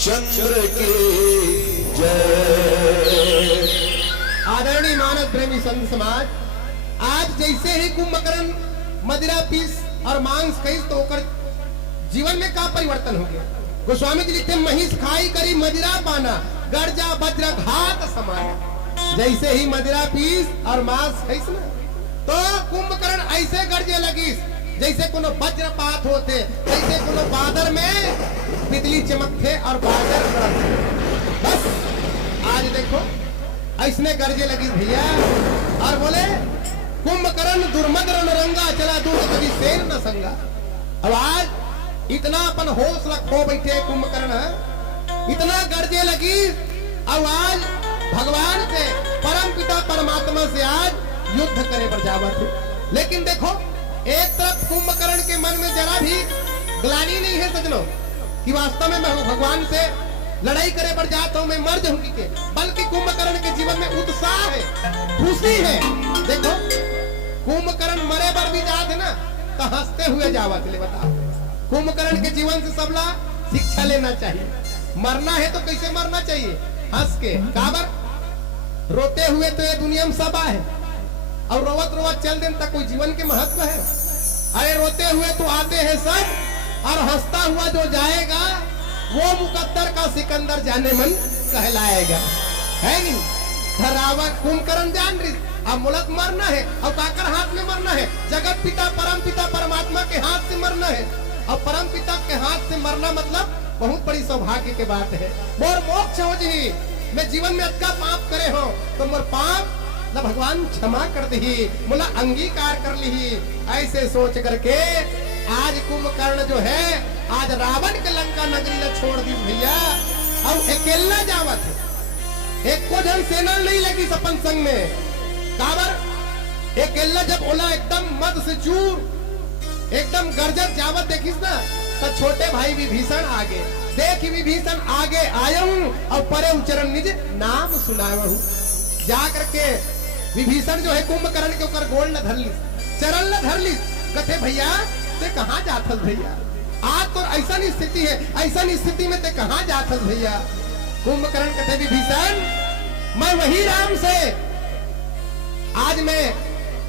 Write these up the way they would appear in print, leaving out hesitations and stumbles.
चंद्र की जय। आदरणीय मानव प्रेमी संत समाज, आज जैसे ही कुंभकर्ण मदिरा पीस और मांस कईस तो होकर जीवन में का परिवर्तन हो गया। गोस्वामी जी लिखते महिष खाई करी मदिरा पाना, गर्जा वज्र घात समान। जैसे ही मदिरा पीस और मांस खाईस ना तो कुंभकर्ण ऐसे गर्जे लगी जैसे कोनो वज्रपात होते, जैसे कोनो बादल में बिजली चमकते और बादल बरसते। बस आज देखो ऐसने गर्जे लगी भैया और बोले कुंभकर्ण दुर्मद रणरंगा, चला दूर कभी शेर न संगा। अब आज इतना अपन हौसला खो बैठे कुंभकर्ण, इतना गर्जे लगी। अब आज भगवान से परम पिता परमात्मा से आज युद्ध करे पर जावत। लेकिन देखो एक तरफ कुंभकर्ण के मन में जरा भी ग्लानि नहीं है सजनों कि वास्तव में मैं भगवान से लड़ाई करे पर जाता हूं, मैं मर जाऊंगी के, बल्कि कुंभकर्ण के जीवन में उत्साह है, खुशी है। देखो कुंभकर्ण मरे पर भी जाते ना तो हंसते हुए जावत। ले बताओ कुंभकर्ण के जीवन से सबला शिक्षा लेना चाहिए। मरना है तो कैसे मरना चाहिए? हंस के। काबर रोते हुए तो ये दुनिया में सब है और रोवत रोवत चल देन तक कोई जीवन के महत्व है? अरे रोते हुए तो आते हैं सब और हंसता हुआ जो जाएगा वो मुकद्दर का सिकंदर जाने मन कहलाएगा, है नहीं? रावण कुंभकर्ण जान रही अब मुलक मरना है और काकर हाथ में मरना है? जगत पिता परम पिता परमात्मा के हाथ से मरना है। और परम पिता के हाथ से मरना मतलब बहुत बड़ी सौभाग्य के बात है। मोर मोक्ष हो जी, मैं जीवन में अच्छा पाप करे हो तो मोर पाप न भगवान क्षमा कर दी, मुला अंगीकार कर ली। ऐसे सोच करके आज कुंभकर्ण जो है आज रावण के लंका नगरी ने छोड़ दी भैया और अकेला जावत है। एक को जन सेना नहीं लगी सपन संग में। काबर अकेला जब ओला एकदम मद से चूर एकदम गर्जर जावत देखिस ना तो छोटे भाई विभीषण आगे देख, विभीषण आगे आयऊ और परे उच्चरण निज नाम सुनावहु। जा करके विभीषण जो है कुंभकर्ण के ऊपर गोल न धर ली, चरण न धर ली। कथे भैया ते कहाँ जाथल भैया? आज तो ऐसा स्थिति है, ऐसा स्थिति में ते कहाँ जाथल भैया? कुंभकर्ण कथे विभीषण मैं वही राम से आज मैं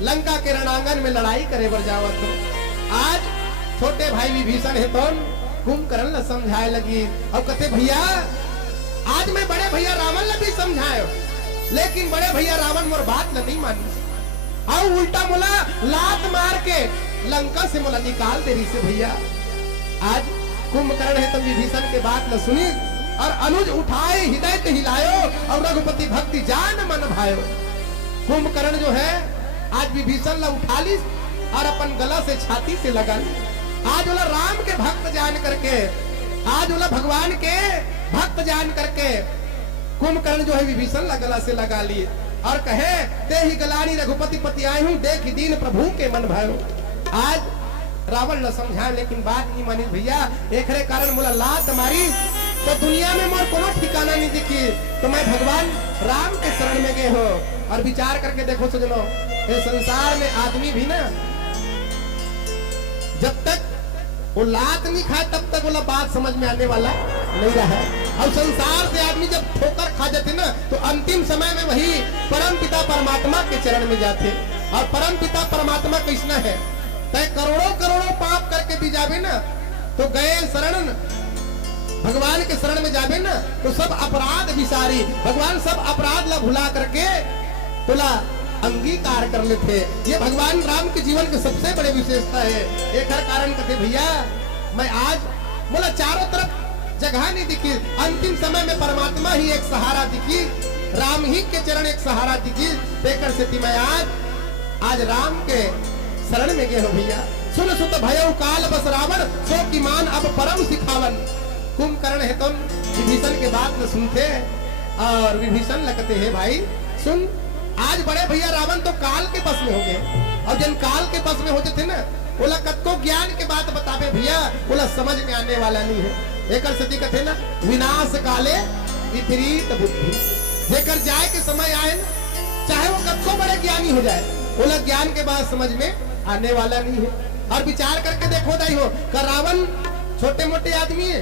लंका के रणांगन में लड़ाई करे बर जावत हूँ। आज छोटे भाई विभीषण है तो कुंभकर्ण न समझाए लगी और कहते भैया आज मैं बड़े भैया रावण ने भी समझाए, लेकिन बड़े भैया रावण मोर बात नहीं मानी और उल्टा मोला लात मार के लंका से मोला निकाल दे रही से भैया। आज कुंभकर्ण है तो विभीषण के बात न सुनी और अनुज उठाए हृदय ते हिलायो और रघुपति भक्ति जान मन भायो। कुंभकर्ण जो है आज विभीषण ला उठा ली और अपन गला से छाती से लगा ली। आज बोला राम के भक्त जान करके, आज बोला भगवान के भक्त जान करके कुंभकर्ण जो है विभीषण ला गला से लगा लिए और कहे ते ही गलानी रघुपति पति आए हूँ, देख दीन प्रभु के मन भयो। आज रावण न समझा लेकिन बात नहीं मानी भैया। एक कारण बोला लात मारी तो दुनिया में मोर कोनो ठिकाना नहीं दिखी तो मैं भगवान राम के शरण में गए हो। और विचार करके देखो सजनो, इस संसार में आदमी भी ना जब तक वो लात नहीं खाए तब तक बोला बात समझ में आने वाला नहीं रहा। और संसार से आदमी जब ठोकर खा जाते ना तो अंतिम समय में वही परम पिता परमात्मा के चरण में जाते। और परम पिता परमात्मा कृष्ण है तय करोड़ों करोड़ों पाप करके भी जावे ना तो गए शरण भगवान के शरण में जावे ना तो सब अपराध विसारी भगवान सब अपराध ला भुला करके तुला अंगीकार कर लेते। ये भगवान राम के जीवन की सबसे बड़ी विशेषता है। एक हर कारण कहते भैया मैं आज बोला चारों तरफ जगह नहीं दिखी, अंतिम समय में परमात्मा ही एक सहारा दिखी, राम ही के चरण एक सहारा दिखी। देकर से मैं आज राम के शरण में गए हो भैया। सुन सुत भयो काल बस रावण सो की मान अब परम सिखावन। कुंभकर्ण है तुम विभीषण के बात न सुनते और विभीषण लगते है भाई सुन आज बड़े भैया रावण तो काल के बस में हो गए और जन काल के बस में होते थे ना बोला कत्को ज्ञान के बात बतावे भैया बोला समझ में आने वाला नहीं है। एक सदी कहते ना विनाश काले विपरीत बुद्धि, जेकर जाए के समय आए ना चाहे वो कत्को बड़े ज्ञानी हो जाए बोला ज्ञान के बाद समझ में आने वाला नहीं है। और विचार करके देखो दाई हो का रावण छोटे मोटे आदमी है,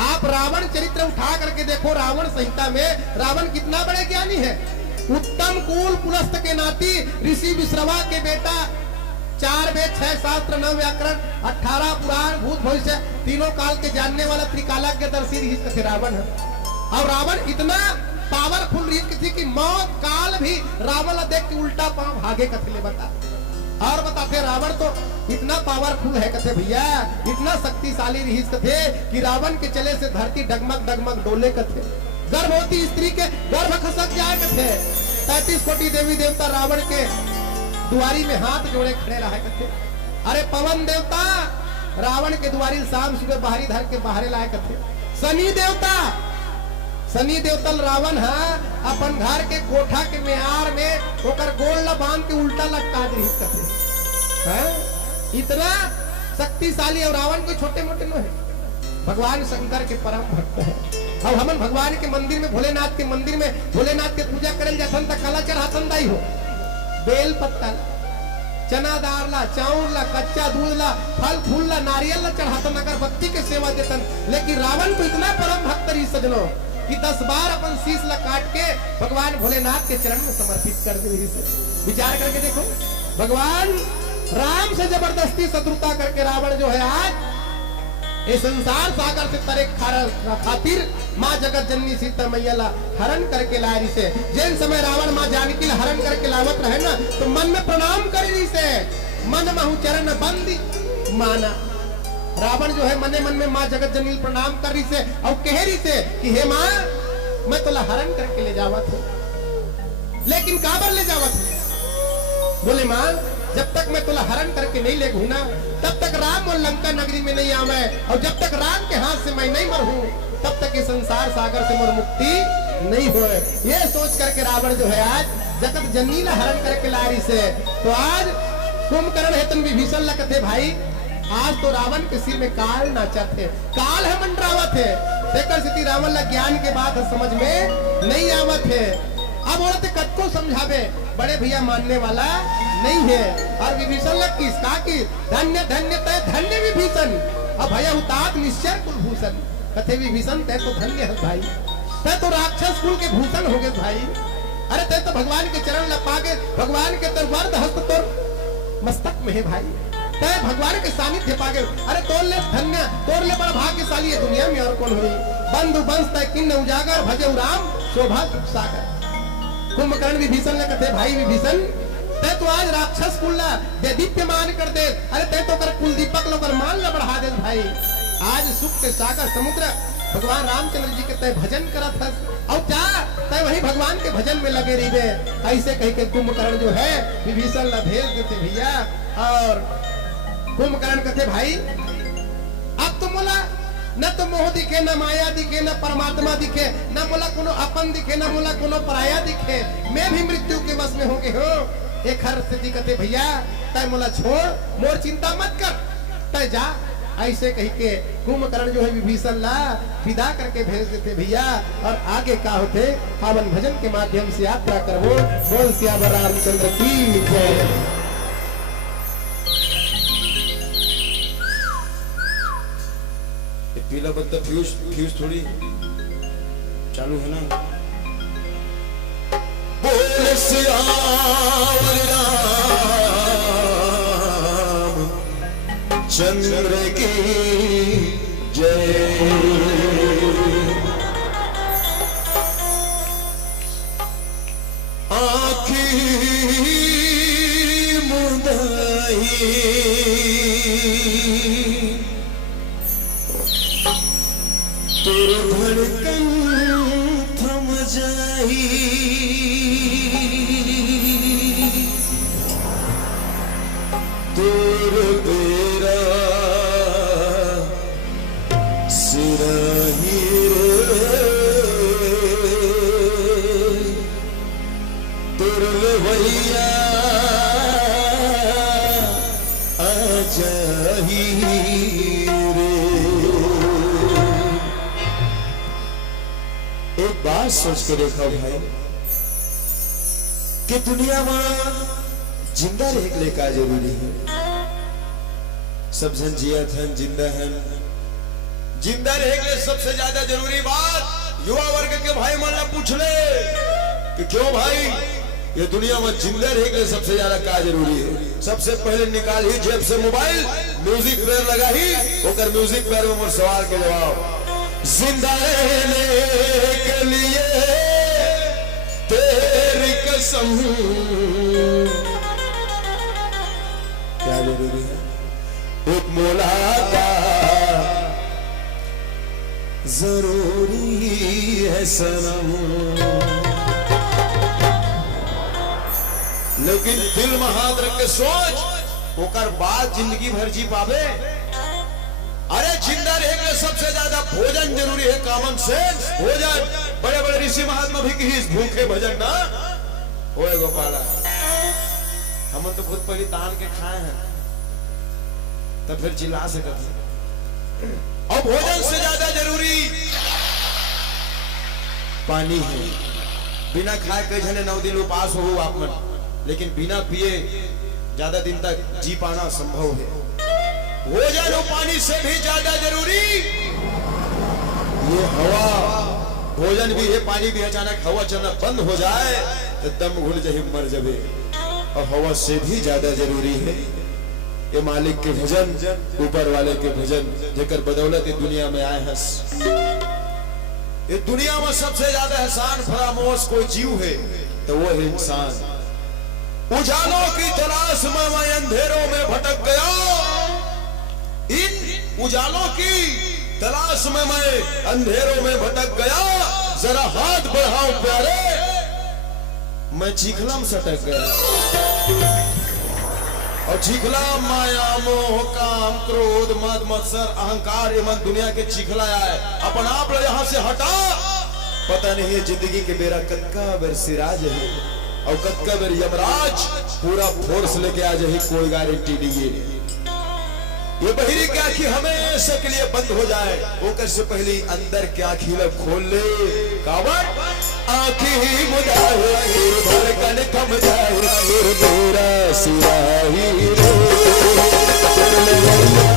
आप रावण चरित्र उठा करके देखो, रावण संहिता में रावण कितना बड़े ज्ञानी है। उत्तम कुल पुलस्त के नाती ऋषि विश्रवा के बेटा, 4 वेद 6 शास्त्र 9 व्याकरण 18 पुराण भूत भविष्य तीनों काल के जानने वाला त्रिकालज्ञदर्शी ऋषि थे रावण। और रावण इतना पावरफुल ऋषि थी कि मौत काल भी रावण देख के उल्टा पांव भागे कथले बता। और बताते रावण तो इतना पावरफुल है कहते भैया, इतना शक्तिशाली ऋषि थे कि रावण के चले से धरती डगमग डगमग डोले कथे। गर्भवती स्त्री के गर्भ खसक जाए कथे। 33 कोटि देवी देवता रावण के दुआरी में हाथ जोड़े खड़े रहा कथे। अरे पवन देवता रावण के दुआरी शाम सुबह बाहरी धर के बाहरे लाए कथे। शनि देवतल रावण है अपन घर के कोठा के मेहार में ओकर गोल ला बांध के उल्टा लटका दे कथे। इतना शक्तिशाली। और रावण कोई छोटे मोटे न है, भगवान शंकर के परम भक्त है। अब हमन भगवान के मंदिर में भोलेनाथ के मंदिर में भोलेनाथ के पूजा करल जाथन त काला चढ़ाथन दाई हो, बेल पत्ता चना दाल ला, चाउर ला, कच्चा दूध ला, फल फूल ला, नारियल ला चढ़ातन, अगरबत्ती के सेवा देतन। लेकिन रावण को इतना परम भक्त रही सजनो कि 10 बार अपन शीश ला काट के भगवान भोलेनाथ के चरण में समर्पित कर दे। विचार करके देखो, भगवान राम से जबरदस्ती शत्रुता करके रावण जो है आज इस संसार सागर से तरे खातिर माँ जगत जननी सीता मैया ला हरण करके ला रही से। जिन समय रावण माँ जानकी ला हरण करके लावत रहे ना, तो मन में प्रणाम कर रही से, मन महु चरण बंदी माना। रावण जो है मने मन में माँ जगत जननी प्रणाम कर रही से और कह रही से कि हे माँ मैं तुला हरण करके ले जावत हूँ। लेकिन काबर ले जावत हूँ? बोले माँ जब तक मैं तुला हरण करके नहीं ले घूना तब तक राम और लंका नगरी में नहीं आवे, और जब तक राम के हाथ से मैं नहीं मरूं तब तक ये संसार सागर से मोर मुक्ति नहीं होए। ये सोच करके रावण जो है आज जगत जननी ला हरण करके ला रही से। तो आज कुंभकर्ण हेतन विभीषण ला कहते भाई आज तो रावण के सिर में काल नाचा थे, काल है मंडरावत है। देखकर स्थिति रावण ला ज्ञान के बात समझ में नहीं आवत है। अब औरत कद को समझावे, बड़े भैया मानने वाला नहीं है। और विभीषण लग किसका की धन्य धन्य तय धन्य विभीषण, अब भैया उतात निश्चय कुलभूषण। कथे विभीषण तय तो धन्य है भाई, तय तो राक्षस कुल के भूषण हो गए भाई। अरे तय तो भगवान के चरण लपा के भगवान के तरवर्द हस्त तोर मस्तक में है भाई, तय भगवान के सानिध्य पा गए। अरे तोर ले धन्य, तोर ले बड़ा भाग्यशाली है दुनिया में और कौन हुई। बंधु बंस तय किन्न उजागर भजे राम शोभा सागर। कुंभकर्ण विभीषण ने कहते भाई विभीषण तय तो आज राक्षस कुल दीप्यमान कर दे। अरे तय तो कर कुल दीपक लोकर मान न बढ़ा दे भाई। आज सुख के सागर समुद्र भगवान रामचंद्र जी के तय भजन करत हस और क्या तय वही भगवान के भजन में लगे रही वे। ऐसे कह के कुंभकर्ण जो है विभीषण ला भेज देते भैया। और कुंभकर्ण कहते भाई अब तो मोला न तो मोह दिखे, न माया दिखे, न परमात्मा दिखे, न मोला कोनो अपन दिखे, न मोला कोनो पराया दिखे। मैं भी मृत्यु के वश में हो गए हो। एक हर स्थिति कहते भैया तय मोला छोड़, मोर चिंता मत कर, तय जा। ऐसे कही के कुंभकर्ण जो है विभीषण ला विदा करके भेज देते भैया। और आगे का होते पावन भजन के माध्यम से यात्रा करवो। बोल सियावर रामचंद्र की जय। पीला बत्ता फ्यूज थोड़ी चालू है ना। बोल सियावर रामचंद्र की जय। आँखी मुदाई तोर धड़कन थम जाई, तोर बेरा सिराही रे, तोर लवैया आ जाही। एक बात सोच के देखा भाई कि दुनिया में जिंदा रह के का जरूरी है। सब जन जिया थन जिंदा है, जिंदा रहे के लिए सबसे ज्यादा जरूरी बात युवा वर्ग के भाई मन ला पूछ ले कि क्यों भाई ये दुनिया में जिंदा रहे के लिए सबसे ज्यादा क्या जरूरी है। सबसे पहले निकाल ही जेब से मोबाइल, म्यूजिक प्लेयर लगा ही होकर म्यूजिक प्लेयर में मोर सवाल के जवाब। जिंदा रहने के लिए तेरी कसम क्या जरूरी है? एक मुलाकात जरूरी है सनम। लेकिन दिल में हाथ रख के सोच, होकर बाद जिंदगी भर जी पावे। अरे जिंदा रहने सबसे ज्यादा भोजन जरूरी है, कॉमन सेंस। भोजन बड़े बड़े ऋषि महात्मा भी कही भूखे भजन ना होए गोपाला। हम तो खुद पहले तान के खाए हैं तो फिर चिल्ला सकते। और भोजन से ज्यादा जरूरी पानी है। बिना खाए कई जने 9 दिन उपास हो आप मन, लेकिन बिना पिए ज्यादा दिन तक जी पाना संभव है। भोजन और पानी से भी ज्यादा जरूरी ये हवा। भोजन भी है, पानी भी। अचानक हवा चलना बंद हो जाए तो दम घुल जाए, मर जाए। और हवा से भी ज्यादा जरूरी है ये मालिक के भजन, ऊपर वाले के भजन, जेकर बदौलत ये दुनिया में आए हैं। ये दुनिया में सबसे ज्यादा एहसान फरामोश कोई जीव है तो वो है इंसान। उजालों की तलाश में मैं अंधेरों में भटक गया। इन उजालों की तलाश में मैं अंधेरों में भटक गया। जरा हाथ बढ़ाओ प्यारे, मैं चिखलम सटक गया। और चिखला माया मोह काम क्रोध मद मत्सर अहंकार एवं दुनिया के चिखला आए। अपन आप यहाँ से हटा। पता नहीं है जिंदगी के बेरा कत्का बेर सिराज है और कत्का बेर यमराज पूरा फोर्स लेके आ जाए। कोई गारंटी नहीं है ये बहिरी की आंखी हमेशा के लिए बंद हो जाए। वो कैसे पहले अंदर की आंखी लब खोल ले। कावड़ आंखी ही मुदाए धड़कन थम जाए। तेरा सिराही रे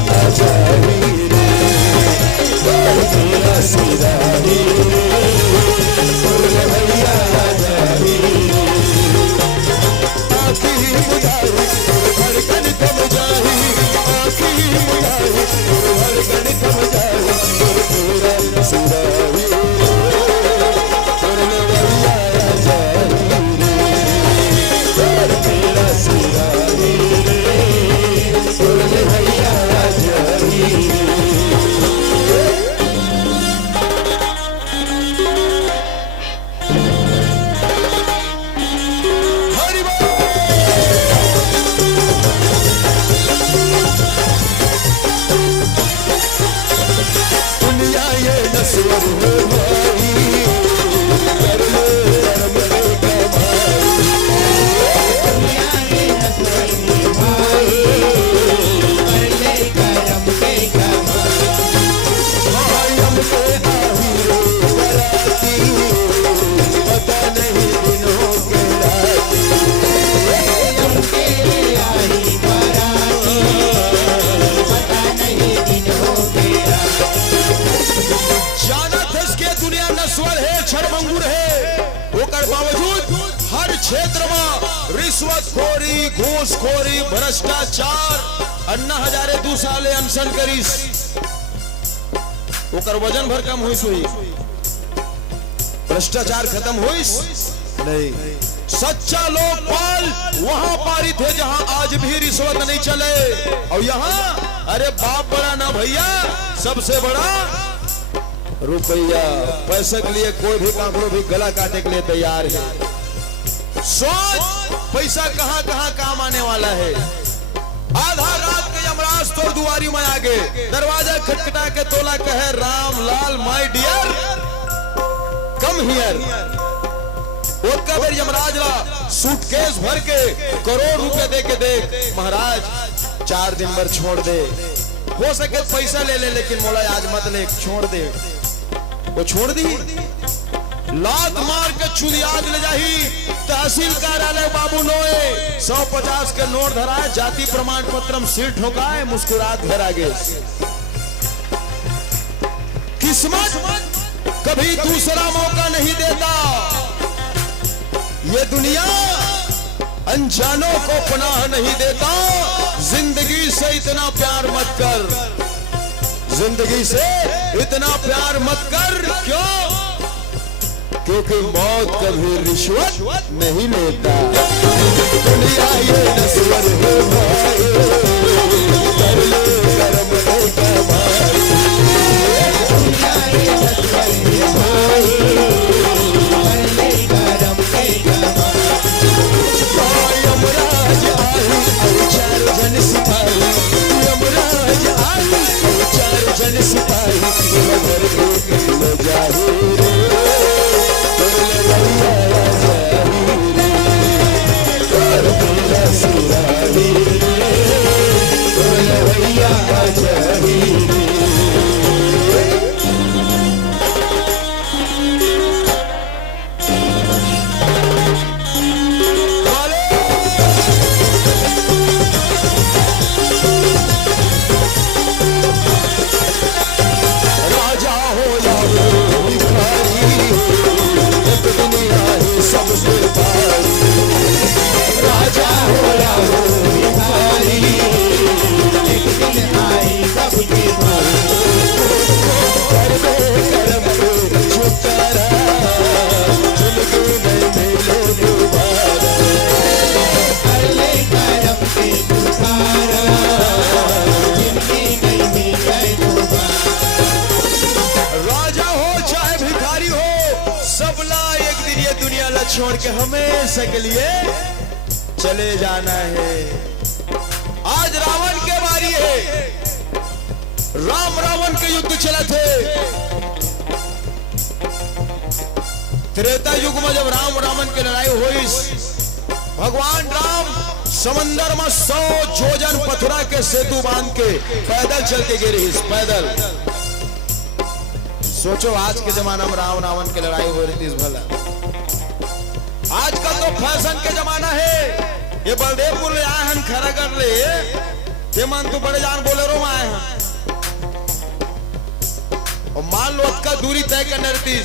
आ जाही रे। तेरा सिराही रे भैया आ जाही रे। आंखी ही मुदाए धड़कन थम जाही। आंखी ही मुदाए धड़कन थम जाही। तेरा सिराही रिश्वतखोरी घूसखोरी भ्रष्टाचार। अन्ना हजारे 2 साल अनशन करीस, ओकर वजन भर कम हुई हुई। भ्रष्टाचार खत्म हुई नहीं। सच्चा लोकपाल वहां पारित है जहां आज भी रिश्वत नहीं चले। और यहाँ अरे बाप बड़ा ना भैया, सबसे बड़ा रुपया। पैसे के लिए कोई भी कांकड़ों भी गला काटने के लिए तैयार है। सोच पैसा कहां कहां काम आने वाला है। आधा रात के यमराज तोर दुआरी में आगे दरवाजा खटखटा के तोला कहे Ram Lal my dear come here. वो कबर यमराज ला सूटकेस भर के करोड़ रुपए दे के देख महाराज 4 दिन भर छोड़ दे। हो सके पैसा ले ले लेकिन मोला आज मत ले, छोड़ दे। वो छोड़ दी। लात मार के चुदियाद ले जाही तहसील कार्यालय बाबू नोए 150 के नोट धराए। जाति प्रमाण पत्र सीट ठोकाए, मुस्कुरात घर आगे। किस्मत कभी दूसरा मौका नहीं देता। ये दुनिया अनजानों को पनाह नहीं देता। जिंदगी से इतना प्यार मत कर, जिंदगी से इतना प्यार मत कर। क्यों? क्योंकि मौत कभी रिश्वत नहीं लेता। दुनिया ये नस्वर है भाई, कर ले करम का भाई। दुनिया ये नस्वर है भाई, कर ले करम का भाई। यमराज आई और चार जन सिपाही, यमराज आई और चार जन सिपाही, मगर एक ले जाए रे। छोड़ के हमेशा के लिए चले जाना है। आज रावण के बारी है। राम रावण के युद्ध चले थे। त्रेता युग में जब राम रावण की लड़ाई हुई, भगवान राम समंदर में 100 जोजन पथरा के सेतु बांध के पैदल चल के गिरे। पैदल सोचो, आज के जमाना में राम रावण की लड़ाई हो रही थी। भला आजकल तो फैशन के जमाना है। ये बलदेवपुर ले आए हैं, खरा कर ले ये मन तो बड़े जान बोलेरो में आए हैं। और मान लो का दूरी तय करने रहती।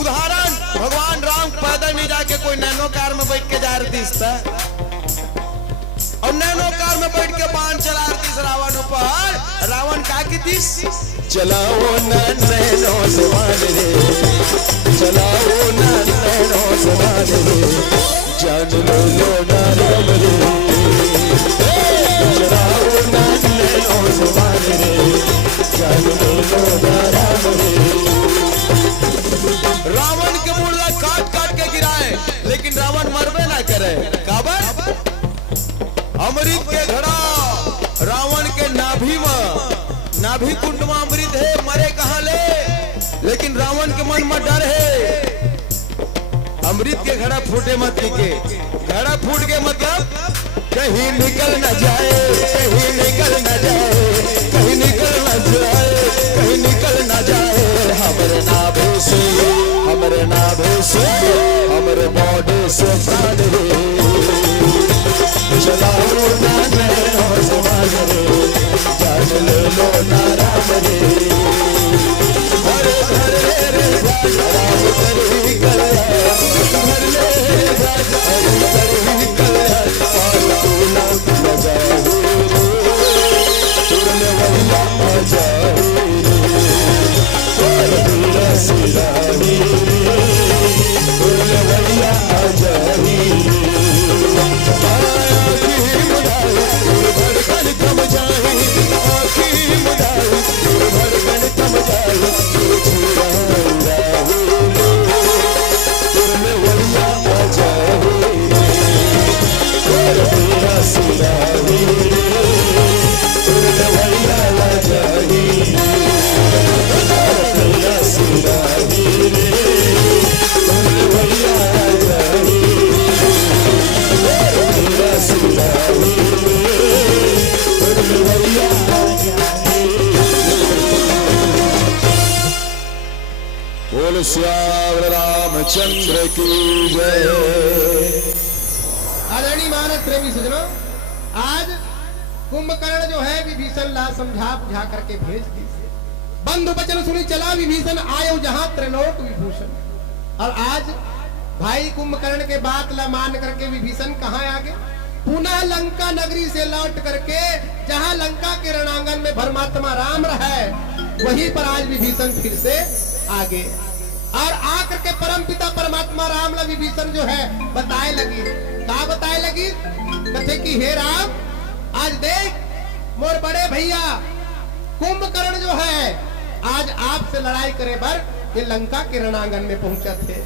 उदाहरण, भगवान राम पैदल नहीं जाके कोई नैनो कार में बैठ के जा रही था, और नैनो कार में बैठ के बाण चला रही रावण ऊपर। रावण का की तीस चलाओ ना नैनो सवार रे, चलाओ ना नैनो सवार रे, जान लो ना राम रे। चलाओ ना नैनो सवार रे, जान लो ना राम रे। रावण के मुर्दा काट काट के गिराए, लेकिन रावण मरबे ना करे। काबर? अमृत के घड़ा रावण के नाभि में, नाभि कुंड में अमृत है, मरे कहां ले। लेकिन रावण के मन में डर है, अमृत के घड़ा फूटे मत के। घड़ा फूट के मतलब कहीं निकल न जाए, कहीं निकल न जाए, कहीं निकल न जाए, कहीं निकल न जाए। हमरे नाभि से, हमरे नाभि से, हमरे बॉडी से प्राण रे। चलाओ ना नैनो सवार रे, जान लो ना राम रे। हरे हरे रे राम करी कल्याण, हरे रे राम करी कल्याण। तू ना बजाए तुरने वैया बजाए रे, सिराही तुरने वैया बजाए। बोल श्याम रामचंद्र की जय। आदरणीय मानस प्रेमी सज्जनों, आज कुंभकर्ण जो है विभीषण ला समझा बुझा करके भेज दी। बंधु बचन सुनी चला विभीषण आयो जहां त्रिलोक विभूषण। और आज भाई कुंभकर्ण के बात ला मान करके विभीषण कहाँ आ गए? पुनः लंका नगरी से लौट करके जहां लंका के रणांगण में परमात्मा राम रहे, वहीं पर आज विभीषण फिर से आगे और आकर के परमपिता परमात्मा राम ला विभीषण जो है बताए लगी। क्या बताए लगी? कथे कि हे राम, आज देख मोर बड़े भैया कुंभकर्ण जो है आज आपसे लड़ाई करे बर ये लंका के रणांगण में पहुंचा थे।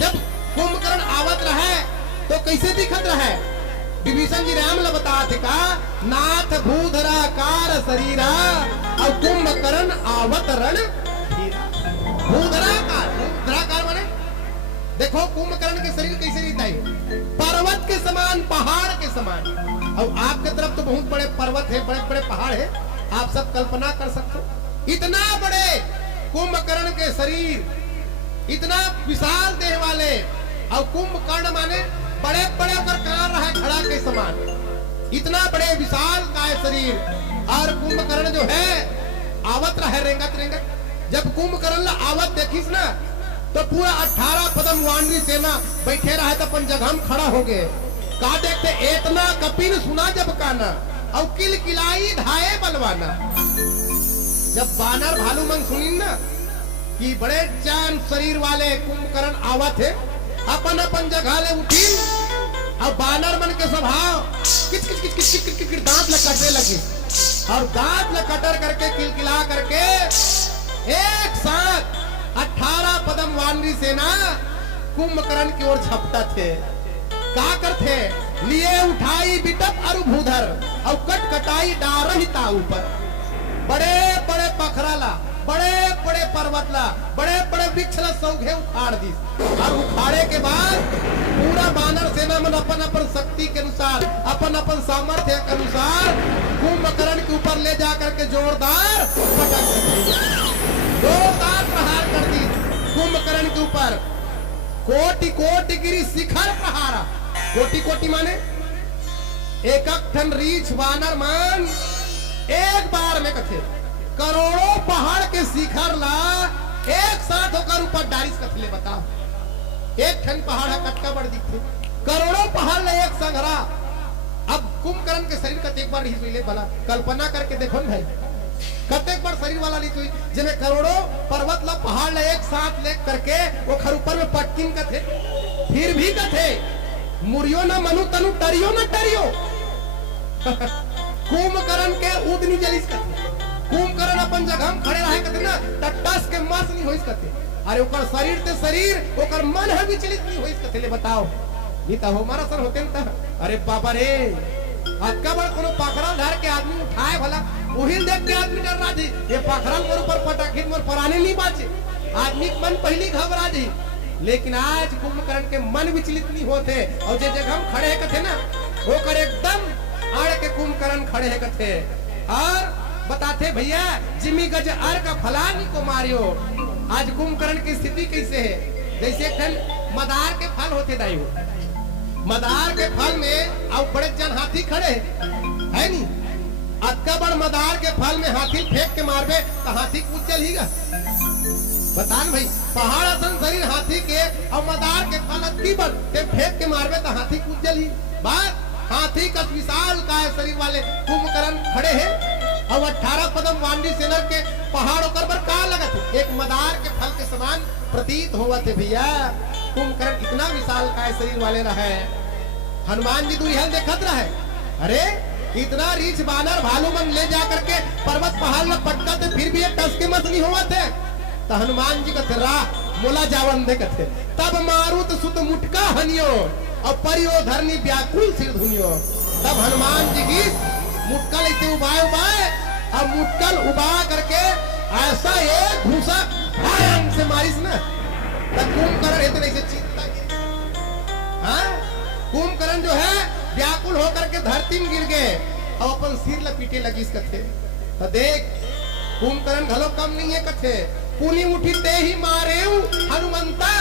जब कुंभकर्ण आवत रहे तो कैसे दिखत रहे? विभीषण जी राम ला बताते का नाथ भूधराकार शरीरा और कुंभकर्ण आवत रण धीरा। भूधराकार माने देखो कुंभकर्ण के शरीर कैसे रहता है? पर्वत के समान, पहाड़ के समान। और आपके तरफ तो बहुत बड़े पर्वत है, बड़े बड़े पहाड़ है, आप सब कल्पना कर सकते हो। इतना बड़े कुंभकर्ण के शरीर, इतना विशाल देह वाले, और कुंभकर्ण माने बड़े बड़े पर कान रहा खड़ा के समान, इतना बड़े विशाल का शरीर। और कुंभकर्ण जो है आवत रहे रेंगत रेंगत। जब कुंभकर्ण आवत देखिस ना तो पूरा 18 पदम वानरी सेना बैठे रहे तो अपन जगह में खड़ा हो गए। का देखते इतना कपिन सुना जब काना और किल किलाई धाये बलवाना। जब बानर भालू मन सुनी ना कि बड़े चान शरीर वाले कुंभकर्ण आवत है, अपन अपन जगह ले उठी और बानर मन के स्वभाव किच किच किच किच किच किच दांत लकटने लगे और दांत लकटर करके किलकिला करके एक साथ 18 पदम वानरी सेना कुंभकर्ण की ओर झपटा थे। का करते? लिए उठाई बिटप और भूधर और कटकटाई डारही ता ऊपर। बड़े बड़े पखराला, बड़े बड़े पर्वतला, बड़े बड़े वृक्ष ला सौघे उखाड़ दी। और उखाड़े के बाद पूरा बानर सेना में अपन अपन शक्ति के अनुसार, अपन अपन सामर्थ्य के अनुसार कुंभकर्ण के ऊपर ले जाकर के जोरदार पटक दी, जोरदार प्रहार कर दी कुंभकर्ण के ऊपर। कोटि कोटि गिरी शिखर प्रहारा। कोटि कोटि माने एक ठन रीछ वानर मान एक बार में कथे करोड़ों पहाड़ के शिखर ला एक साथ होकर ऊपर डारिस कथले। बताओ, एक ठन पहाड़ कटका बड़ दिखते, करोड़ों पहाड़ ले एक संघरा। अब कुंभकर्ण के शरीर का एक बार हिल भला कल्पना करके देखो भाई, कतेक बार शरीर वाला ली जिन्हें करोड़ों पर्वत ला पहाड़ ले एक साथ ले करके वो खर ऊपर में पटकिन कथे, फिर भी कथे मुरियो ना मनु तनु टरियो ना टरियो। कुंभकर्ण के उदनी जलिस कथे। कुंभकर्ण अपन जगह में खड़े रहे कथे ना टट्टास के मास नहीं होइस कथे। अरे ओकर शरीर ते शरीर, ओकर मन है विचलित नहीं होइस कथे। ले बताओ, नहीं तो हमारा सर होते न। अरे बाबा रे, अक्का बड़ कोनो पाखरा धर के आदमी उठाए भला, उहिल देख के आदमी डर रहा थी ये पाखरा मोर ऊपर पटाखिन मोर पराने नहीं बाचे, आदमी के मन पहली घबरा जी। लेकिन आज कुंभकर्ण के मन विचलित नहीं होते और जे जगह हम खड़े है कथे ना वो कर एकदम आड़ के कुंभकर्ण खड़े है कथे और बताते भैया जिमी गज अर का फलानी को मारियो। आज कुंभकर्ण की स्थिति कैसे है? जैसे खन मदार के फल होते दाई, मदार के फल में और बड़े जन हाथी खड़े है नी, अक्का बड़ मदार के फल में हाथी फेंक के मारबे तो हाथी कूद चलेगा। बतान भाई, पहाड़ असन शरीर हाथी के और मदार के फल अति बड़ के फेंक के मारबे तो हाथी कूद चली। बात हाथी का विशाल काय शरीर वाले कुंभकर्ण खड़े हैं और 18 पदम वानरी सेना के पहाड़ ऊपर पर का लगा थे, एक मदार के फल के समान प्रतीत हुआ थे। भैया कुंभकर्ण इतना विशाल काय शरीर वाले रहे, हनुमान जी दूरी हल देखत रहे। अरे इतना रीछ बानर भालू मन ले जा करके पर्वत पहाड़ में पटका थे, फिर भी एक टस के मत नहीं हुआ थे। तो हनुमान जी कहते राह मोला जावन दे कहते, तब मारुत सुत मुटका हनियो और परियो धरनी व्याकुल सिर धुनियो। तब हनुमान जी की मुटकल इतने उबाए और मुटकल उबा करके ऐसा एक घूसा भयंकर से मारिस ना, तब कुंभकर्ण इतने से चीखता कुंभकर्ण जो है व्याकुल होकर के धरती में गिर गए और अपन सिर लपीटे लगी इस कथे। तो देख कुंभकर्ण घलो कम नहीं है कथे, पुनी मुठी ते ही मारे हनुमंता,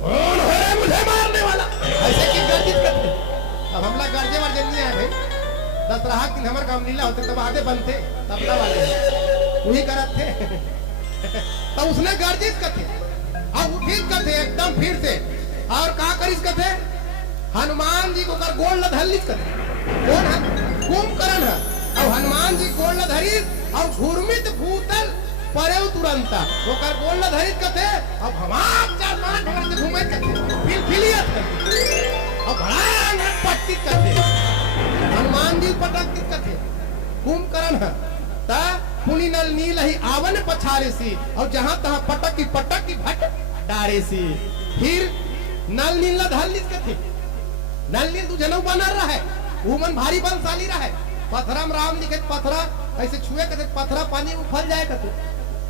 कौन है मुझे मारने वाला, ऐसे की गर्जित करते। अब हमला गर्जे वर्जे नहीं है भाई, दशहरा के दिन हमारे काम लीला होते तब आधे बनते तबला वाले वही करत थे तो उसने गर्जित कथे और उठित कथे एकदम फिर से और का करिस कथे हनुमान जी को कर गोल न धरलिस कथे कौन है कुंभकर्ण है और हनुमान जी गोल न धरिस और घुरमित भूतल परे तुरंता वो कर गोल न धरिस कथे अब हमार 4-5 घंटे से घूमे कथे फिलियत कथे और बड़ा पट्टी कथे हनुमान जी पटक कथे कुंभकर्ण है ता पुनी नल नील ही आवन पछारे सी और जहां तहां पटक की भट डारे सी फिर नल नील धरलिस कथे नल नील तू जनऊ बना रहा है उमन भारी बलशाली रहा है पथरम राम लिखे पथरा ऐसे छुए कथे पथरा पानी उफल जाए कथे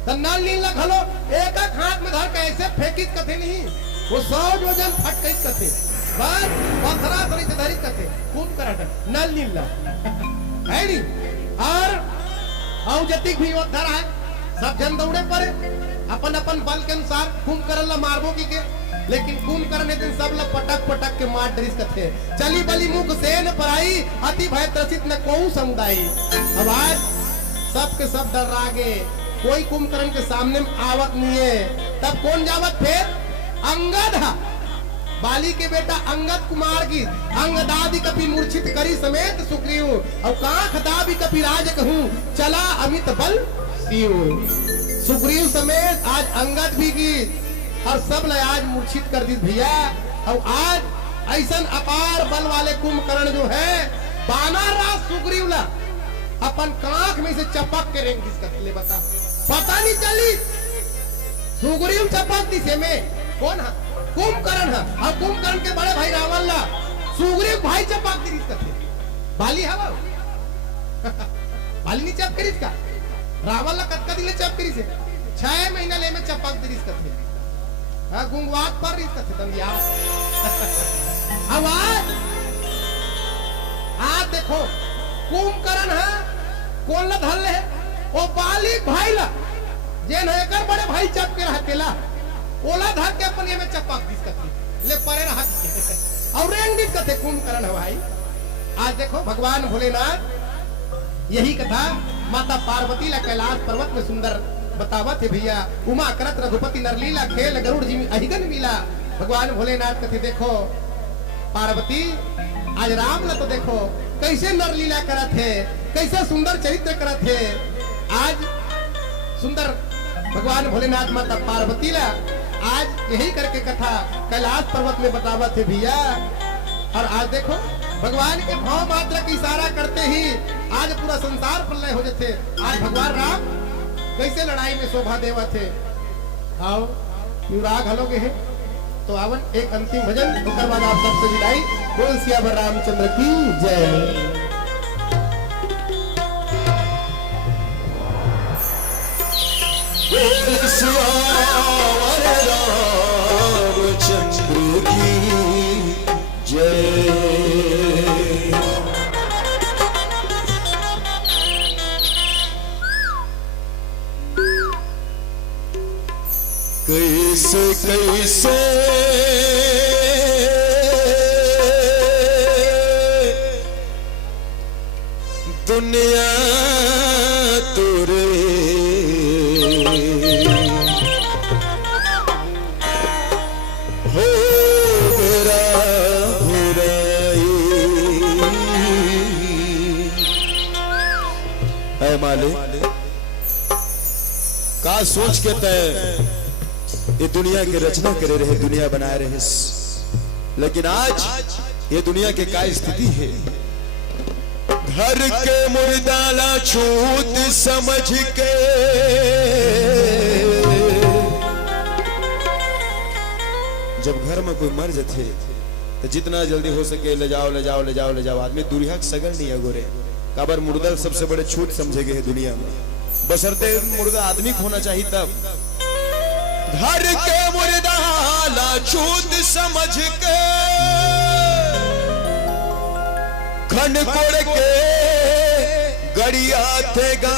तो नल नील घलो एक हाथ में धर के ऐसे फेंकिस कथे नहीं वो 100 जोजन फट गई कथे बस पथरा सरी से धरिस कथे कुंभकर्ण नल नील है नी और औजतिक भी उधर है सब जन दौड़े पड़े अपन अपन बल के अनुसार कुंभकर्ण ला मारबो की के लेकिन कुंभकर्ण दिन सब ला पटक के मार डरिस कथे चली बली मुख सेन पराई अति भय त्रसित न कोऊ समुदाय अब आज सब के सब डर रागे कोई कुंभकर्ण के सामने में आवत नहीं है तब कौन जावत फिर अंगद बाली के बेटा अंगद कुमार की अंगदादि कपि मूर्छित करी समेत सुग्रीव और कांख दाबी कपि राज कहूं चला अमित बल सियो सुग्रीव समेत आज अंगद भी की और सब ने आज मूर्छित कर दी भैया और आज ऐसा अपार बल वाले कुंभकर्ण जो है बानर राज सुग्रीव ला अपन कांख में से चपक के रेंग किसका ले बता पता नहीं चली सुग्रीव चपक दिसे में कौन है कुंभकर्ण है और कुंभकर्ण के बड़े भाई रावण ला सुग्रीव भाई चपाक दिरिस कथे बाली हवा बाली नहीं चप करिस का रावण ला कतका दिले चप करिस 6 महीना ले में चपाक दिरिस कथे हां गुंगवात पर रिस कथे तंदिया आवाज आ देखो कुंभकर्ण है कौन ला धर ले ओ बाली भाई ला जेन एकर बड़े भाई चप के रहतेला ओला धर के अपन ये में चपाक दिस कथे ले परे रहा और रेंग दिस कथे कुंभकर्ण भाई आज देखो भगवान भोलेनाथ यही कथा माता पार्वती ला कैलाश पर्वत में सुंदर बतावत है भैया उमा करत रघुपति नरलीला खेल गरुड़ जी अहिगन मिला भगवान भोलेनाथ कथे देखो पार्वती आज राम ला तो देखो कैसे नरलीला करत है कैसे सुंदर चरित्र करत है आज सुंदर भगवान भोलेनाथ माता पार्वती ला आज यही करके कथा कैलाश पर्वत में बतावत है भैया और आज देखो भगवान के भाव मात्रा की इशारा करते ही आज पूरा संसार प्रलय हो जाते आज भगवान राम कैसे लड़ाई में शोभा देवा थे आओ राग हलोगे है तो आवन एक अंतिम भजन उसके बाद आप सबसे विदाई बोल सियावर रामचंद्र की जय रामचंद्र की जय कैसे कैसे दुनिया तुरे हो मेरा बुराई है मालिक का सोच के तय ये दुनिया की रचना करे रहे दुनिया बनाए रहे लेकिन आज ये दुनिया के क्या स्थिति है घर के मुर्दाला छूत समझ के जब घर में कोई मर जाते तो जितना जल्दी हो सके ले जाओ ले जाओ ले जाओ ले जाओ आदमी दुनिया सगल नहीं है गोरे काबर मुर्दा सबसे बड़े छूट समझे गए दुनिया में बशर्ते मुर्दा आदमी होना चाहिए तब घर के मुर्दा छूत समझ के खन कोड़ के गड़िया थे गा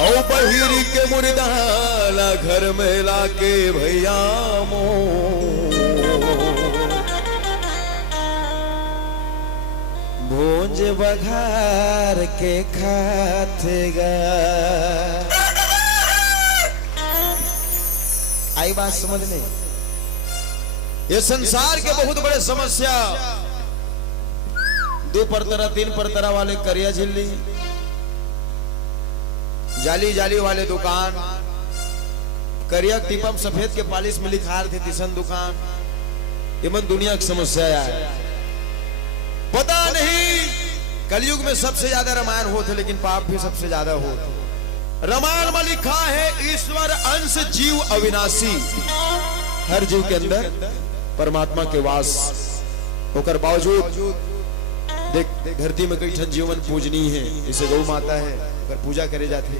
ओ बहिर के मुर्दा घर में लाके भैया मो भोज बघार के खातेगा। आई बात समझ में? ये संसार के बहुत बड़े समस्या, 2 परतरा 3 परतरा वाले करिया झिल्ली, जाली जाली वाले दुकान, करिया टिपम सफेद के पालिश में लिखा थे तिसन दुकान। ये मन दुनिया की समस्या है। पता नहीं कलयुग में सबसे ज्यादा रामायण होते, लेकिन पाप भी सबसे ज्यादा होते। रामायण में लिखा है ईश्वर अंश जीव अविनाशी, हर जीव के अंदर परमात्मा के वास होकर बावजूद देख धरती में कई ठन जीवन पूजनीय है। इसे गौ माता है, अगर पूजा करे जाते,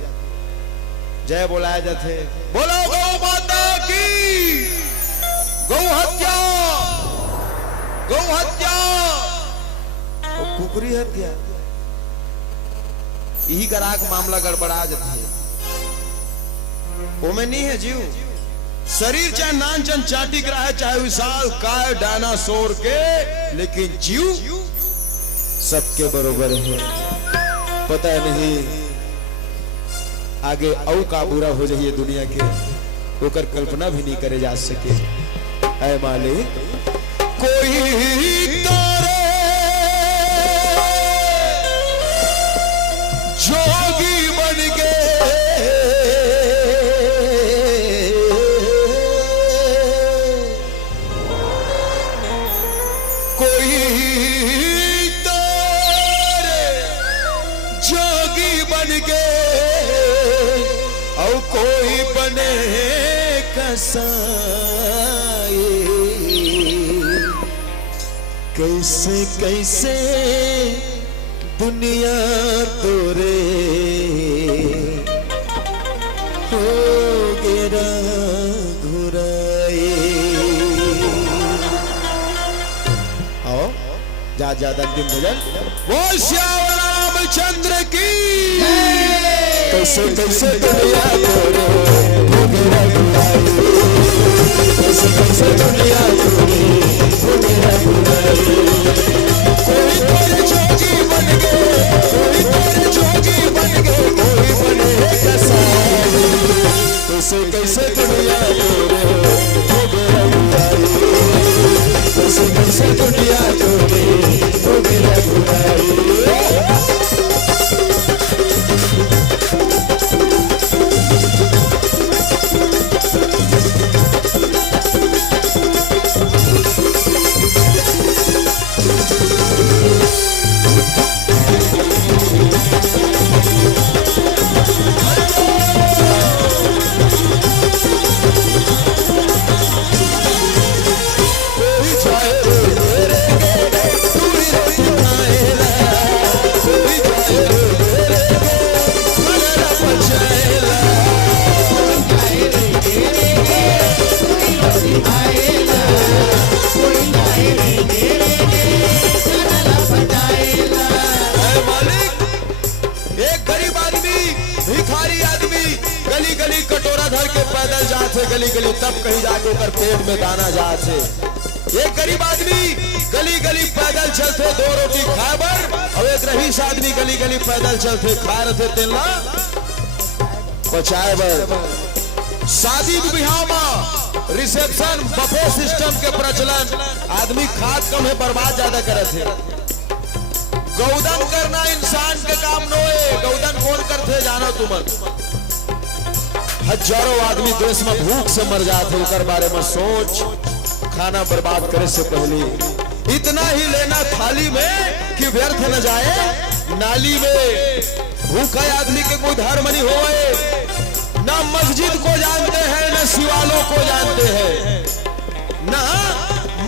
जय बोलाया जाते, बोलो गौ माता की। गौ हत्या, गौ हत्या, कुकरी हत्या, यही ग्राहक मामला गड़बड़ा जाते है। वो में नहीं है जीव, शरीर चाहे नानचन चाटी ग्रह है, चाहे विशाल काय डायनासोर के, लेकिन जीव सबके बरोबर है। पता नहीं आगे औ का बुरा हो जाइए दुनिया के, होकर कल्पना भी नहीं करे जा सके। ऐ मालिक कोई तारे जोगी बन गए, कोई तारे जोगी बन गए, और कोई बने कसाई। कैसे कैसे दुनिया तोरे हो गिरा घुराए। आओ जा ज्यादा अंतिम भजन, वो श्याम रामचंद्र की। कैसे कैसे दुनिया तोरे हो गिरा घुराए, कैसे कैसे दुनिया तोरे हो गिरा घुराए। कोई तेरे जोगी बन गए, कोई तेरे जोगी बन गए, कोई बने कसाई। कैसे कैसे दुनिया तोरे हो गिरा घुराए, कैसे कैसे दुनिया तोरे हो गिरा घुराए। गली गली तब कहीं जाके कर पेट में दाना जाते। एक गरीब आदमी गली गली पैदल चलते, 2 रोटी खाए बर, और एक रईस आदमी गली गली पैदल चलते, खा रहे तेला बचाए बर। शादी ब्याह में रिसेप्शन बफे सिस्टम के प्रचलन, आदमी खाद कम है बर्बाद ज्यादा करे थे। गौदन करना इंसान के काम नो है। गौदन कौन करते जानो तुम? हजारों आदमी देश में भूख से मर जाते, उनके बारे में सोच। खाना बर्बाद करे से पहले इतना ही लेना थाली में कि व्यर्थ न जाए नाली में। भूखा आदमी के कोई धर्म नहीं होए, ना मस्जिद को जानते हैं, ना शिवालों को जानते हैं, ना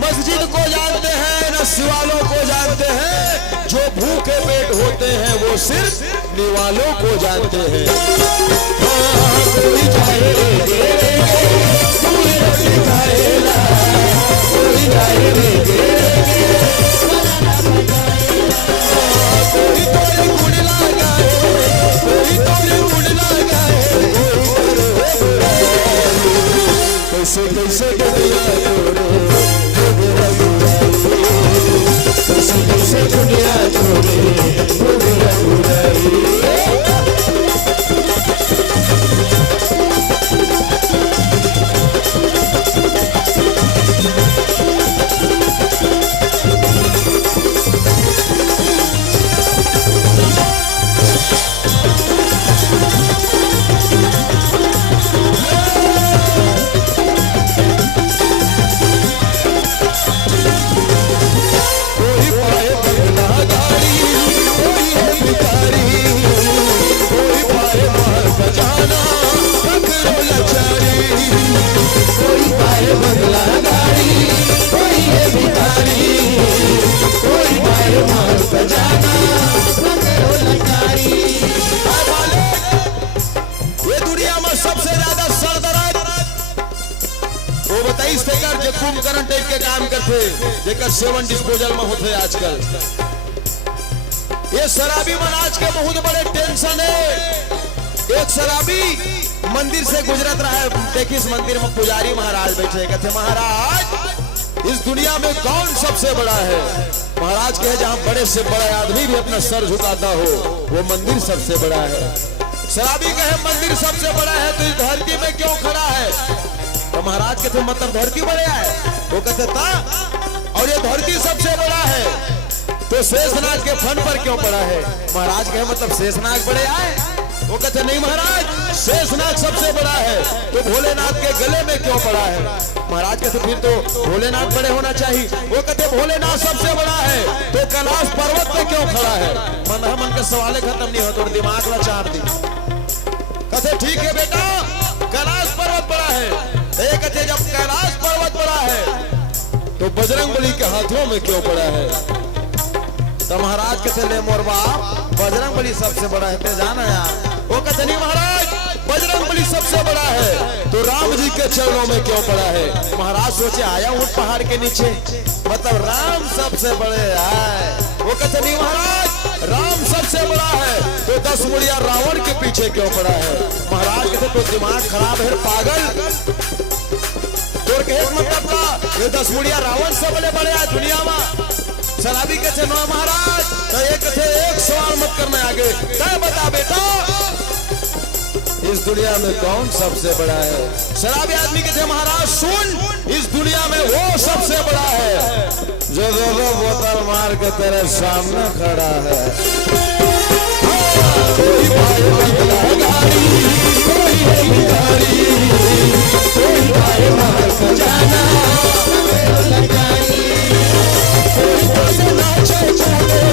मस्जिद को जानते हैं, ना शिवालों को जानते हैं। जो भूखे पेट होते हैं वो सिर्फ निवालों को जानते हैं। कोई जाए कोई रोटी खाएला, कोई जाए कोई तोरे गुण लगाए, कोई तोरे गुण लगाए। कैसे कैसे दुनिया तोरे, कैसे कैसे दुनिया तोरे। कुंभकर्ण टाइप के काम करते जेकर सेवन डिस्पोजल में होते आजकल। ये शराबी मन आज के बहुत बड़े टेंशन है। एक शराबी मंदिर से गुजरत रहा है, देखिए इस मंदिर में पुजारी महाराज बैठे, कहते महाराज इस दुनिया में कौन सबसे बड़ा है? महाराज कहे जहां बड़े से बड़ा आदमी भी अपना सर झुकाता हो वो मंदिर सबसे बड़ा है। शराबी कहे मंदिर सबसे बड़ा है तो इस धरती में क्यों खड़ा है? तो महाराज कहते मतलब धरती बड़ा है? वो कहते था और ये धरती सबसे बड़ा है तो शेषनाग के फन पर क्यों पड़ा है? महाराज कहे मतलब शेषनाग बड़े आए? वो कहते नहीं महाराज शेषनाग सबसे बड़ा है तो भोलेनाथ के गले में क्यों पड़ा है? महाराज कहते फिर तो भोलेनाथ बड़े होना चाहिए। वो कहते भोलेनाथ सबसे बड़ा है तो कैलाश पर्वत पे क्यों खड़ा है? मन के सवाल खत्म नहीं होते और दिमाग में चार दी। कहते ठीक है बेटा कैलाश पर्वत बड़ा है। तो कहते जब कैलाश पर्वत बड़ा है तो बजरंगबली के हाथों में क्यों पड़ा है? तो महाराज कहते ले मोर बाप बजरंगबली सबसे बड़ा है ते जाना यार। वो कहते नहीं महाराज बजरंगबली सबसे बड़ा है तो राम जी के चरणों में क्यों पड़ा है? महाराज सोचे आया हूं पहाड़ के नीचे मतलब राम सबसे बड़े है। वो कहते नहीं महाराज राम सबसे बड़ा है तो 10 मुड़िया रावण के पीछे क्यों पड़ा है? महाराज कहते तो दिमाग खराब है पागल, तो मतलब का ये 10 मुड़िया रावण से बड़े है दुनिया में। शराबी कहते नो महाराज तो एक सवाल मत करना आगे क्या बता बेटा इस दुनिया में कौन सबसे बड़ा है? शराबी आदमी कहते महाराज सुन इस दुनिया में वो सबसे बड़ा है जो दो बोतल मार के तेरे सामने खड़ा है। कोई भाई बंगला गाड़ी कोई है भिखारी कोई भाई मार खजाना कोई हंसे नाचे कूदे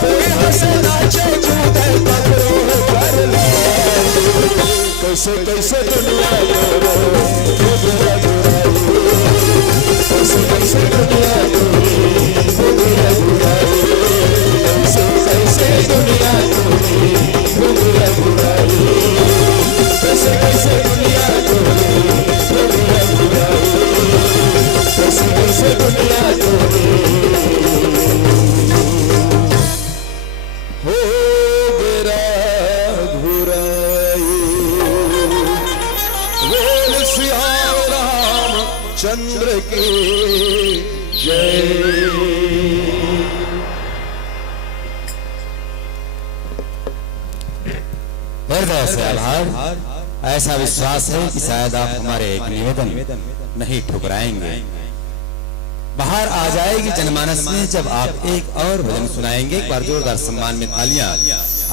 कोई हंसे नाचे कूदे पकड़ो कर ले कैसे कैसे दुनिया करो बुरा कैसे कैसे दुनिया करो बुरा कैसे कैसे दुनिया करो बुरा कैसे कैसे दुनिया करो बुरा कैसे कैसे दुनिया करो हो बेरा घुराई बोल सिया राम चंद्र की जय। हृदय से आभार। ऐसा विश्वास है कि शायद आप हमारे एक निवेदन नहीं ठुकराएंगे। बाहर आ जाएगी जनमानस में जब आप एक और भजन सुनाएंगे। एक बार जोरदार सम्मान में तालियां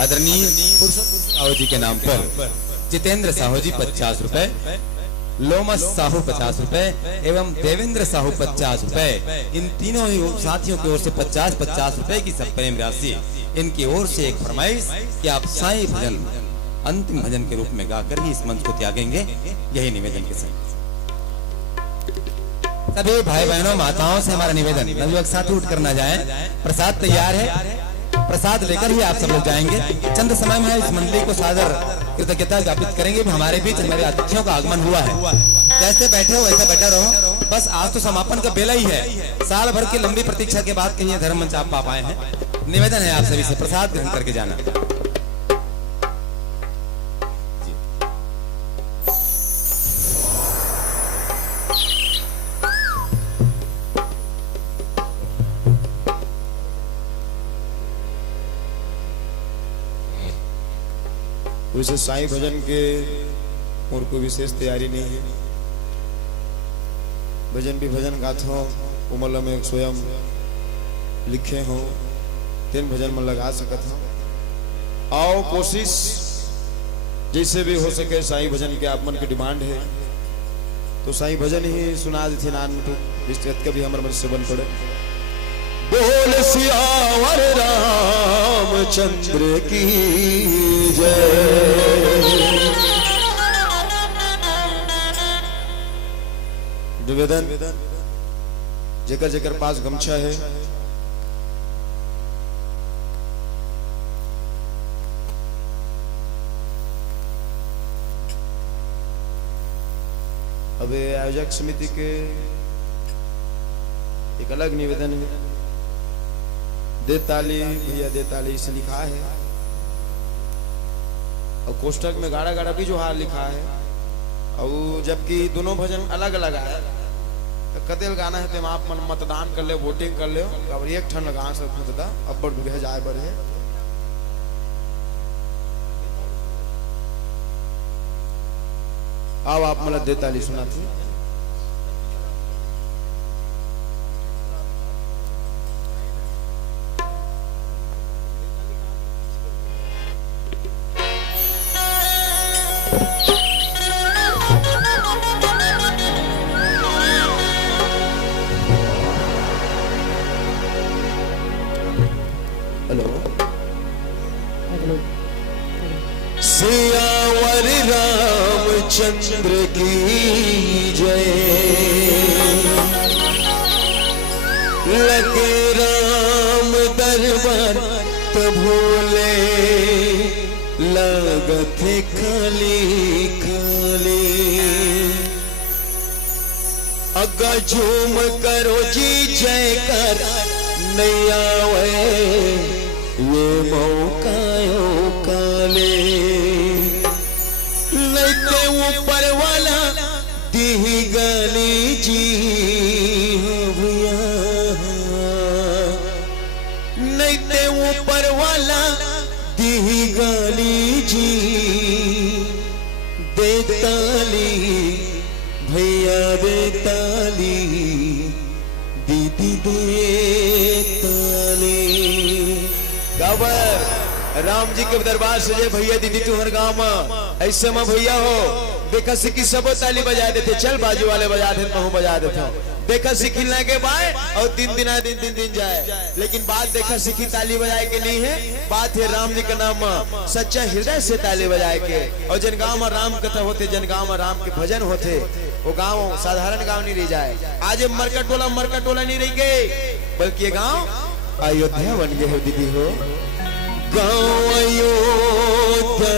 आदरणीय साहू जी के नाम पर। जितेंद्र साहू जी 50 रुपए, लोमस साहू 50 रुपए एवं देवेंद्र साहू 50 रुपए। इन तीनों ही साथियों की ओर से 50-50 रुपए की सब प्रेम राशि। इनकी ओर से एक फरमाइश कि आप साईं भजन अंतिम भजन के रूप में गाकर ही इस मंच को त्यागेंगे। यही निवेदन के साथ सभी भाई बहनों माताओं से हमारा निवेदन नवयुवक साथी उठ कर ना जाएं। प्रसाद तैयार है, प्रसाद लेकर ही आप सब लोग जाएंगे। चंद समय में इस मंडली को सादर कृतज्ञता ज्ञापित करेंगे। हमारे बीच हमारे अतिथियों का आगमन हुआ है। जैसे बैठे हो वैसे बैठा रहो। बस आज तो समापन का बेला ही है। साल भर की लंबी प्रतीक्षा के बाद कहीं धर्म मंच आप पा पाए हैं। निवेदन है आप सभी से प्रसाद ग्रहण करके जाना। वैसे साईं भजन के और कोई विशेष तैयारी नहीं है। भजन भी भजन गाथा उमल में स्वयं लिखे हो तीन भजन में लगा सकत हो। आओ कोशिश जैसे भी हो सके साईं भजन के आप मन के डिमांड है तो साईं भजन ही सुना देते नान तो जिस कभी हमारे मन से बन पड़े। बोल सियावर रामचंद्र की जय। निवेदन जेकर जेकर पास गमछा है अब आयोजक समिति के एक अलग निवेदन है। देताली भैया देताली से लिखा है और कोष्टक में गाड़ा गाड़ा भी जो हाल लिखा है, और जबकि दोनों भजन अलग अलग आए तो कतेल गाना है तो आप मन मतदान कर ले, वोटिंग कर ले और एक ठन लगा सब खुद दा अब्बड़ बुढ़े जाए बढ़े। अब आप मतलब देताली सुना थी। सियावर रामचंद्र की जय, लगे राम दरबार तो भूले लागत खाली खाली। अगा झूम करो जी जय कर नहीं आवे ये मौका काले। लेते ऊपर वाला दी गली जी भैया, लेते ऊपर वाला दी गली जी। देताली भैया देताली, दीदी देताली। गाबर राम जी के दरबार से जे भैया दीदी तुहर गाँव में ऐसे में भैया हो देखा सिक्की सबो ताली बजा देते, चल बाजू वाले बजा देते कहूँ बजा देते हो। देखा सिक्की लगे बाय और दिन दिन जाए, लेकिन बात देखा सिक्की ताली बजाए के नहीं है, बात है राम जी का नाम सच्चा हृदय से ताली बजाए के। और जिन गाँव में राम कथा होते, जिन गाँव में राम के भजन होते, वो गाँव साधारण गाँव नहीं रह जाए। आज मरकट टोला नहीं रह गए, बल्कि ये गाँव अयोध्या बन गए हो दीदी हो। गाँव अयोध्या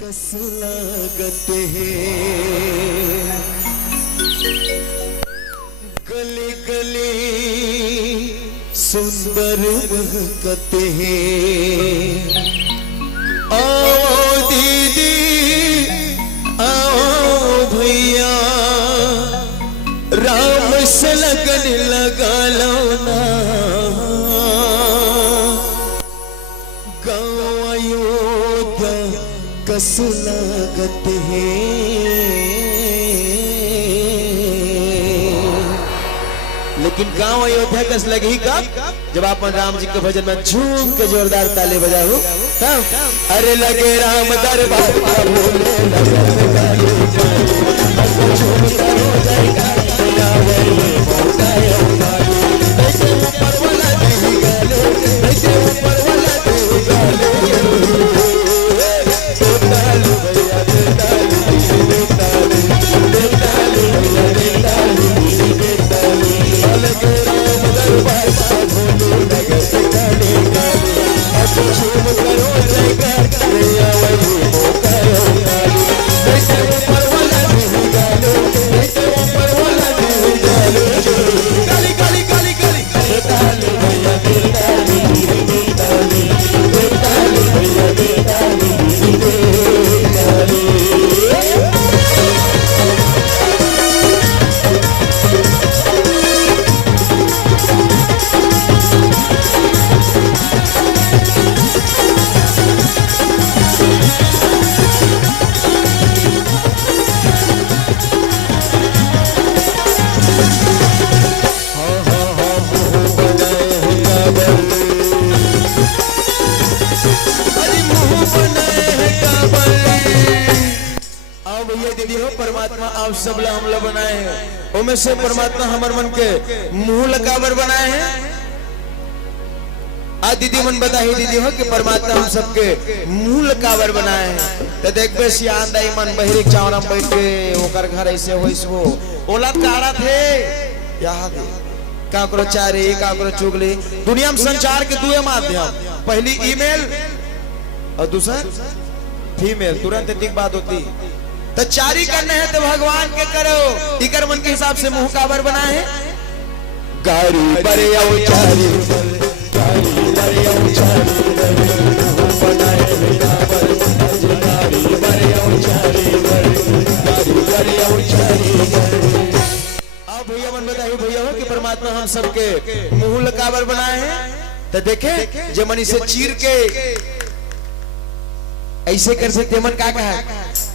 कस लागत है, गली गली सुंदर महकत है। आओ दीदी आओ भैया, राम से लगन लगा लो ना। गाँव अयोध्या कस लागत है, लेकिन गांव अयोध्या कस लगी कब? जब आप राम जी के भजन में झूम के जोरदार ताले बजाओ तब। अरे लगे राम दरबार भोले परमात्मा आप सब ला हमला बनाए हैं, उनमें से परमात्मा हमार मन के मुंह लकाबर बनाए हैं। आ दीदी मन बताही दीदी हो कि परमात्मा हम सबके मुंह लकाबर बनाए हैं। तो देख बे सियान दाई मन बहिरी चावरा बैठ के ओकर घर ऐसे होइस वो ओला काड़ा थे यहाँ दे काकरो चारी काकरो चुगली। दुनिया में संचार के दुए माध्यम, पहली ईमेल और दूसरा फीमेल, तुरंत ठीक बात होती। तो चारी करने हैं तो भगवान के करो, इकर मन के हिसाब से मुंह काबर बनाए हैं। गारी पर औचारी गारी पर औचारी बनाए काबर गारी पर औचारी गारी पर औचारी। अब भैया मन बताइए भैया हो कि परमात्मा हम सबके मुंह लकाबर बनाए हैं। तो देखे जे मनी से चीर के ऐसे कर सकते मन का कहा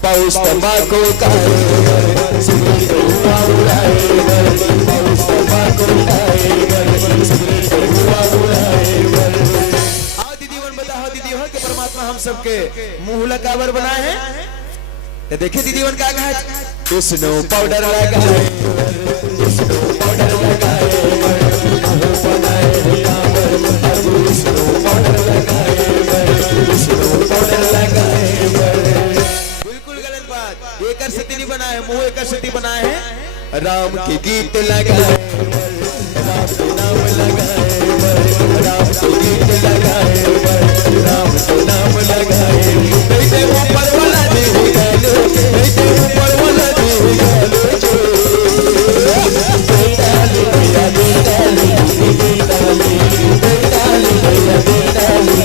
पाउस तंबाकू खाए सिगरेट को हुआ उड़ाए पाउस तंबाकू खाए सिगरेट को हुआ उड़ाए। आओ दीदी मन बताओ दीदी हो कि परमात्मा हम सबके मुंह लकाबर बनाए हैं। तो देखे दीदी मन का कहा स्नो पाउडर लगाए स्नो पाउडर लगाए बनाए स्नो पाउडर लगाए स्नो पाउडर लगाए। बिल्कुल गलत बात। एकर से नहीं बनाए मुंह एकर से बनाए हैं। राम के गीत लगाए राम के नाम लगाए राम के गीत लगाए राम के नाम लगाए। बेटे ऊपर वाला दे गालो बेटे ऊपर वाला दे गालो जो बेटा ले भैया बेटा ले बेटा ले बेटा ले भैया बेटा ले।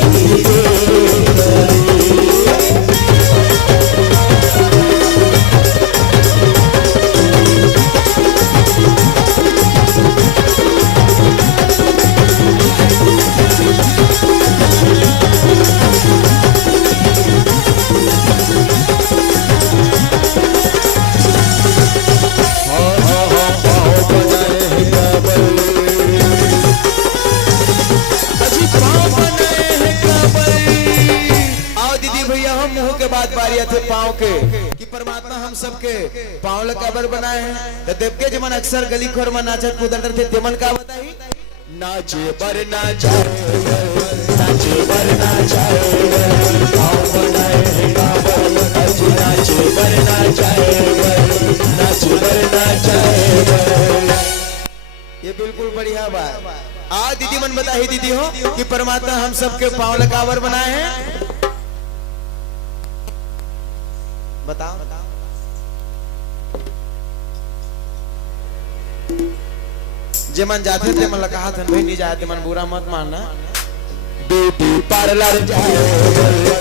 पाँव के कि परमात्मा हम सबके पाँव लकाबर बनाए हैं। तो देव के जमन अक्सर गली खोर में नाचत कूदत थे तेमन का बताई नाचे बर नाचाए नाचे बर नाचाए पाँव बनाए काबर अज नाचे बर नाचाए नाचे बर नाचाए। ये बिल्कुल बढ़िया बात। आज दीदी मन बताई दीदी हो कि परमात्मा हम सबके पाँव लकाबर बनाए हैं। बताओ जे मन जाते थे मन कहा था भाई नहीं जाते मन बुरा मत मानना। ब्यूटी पार्लर जाए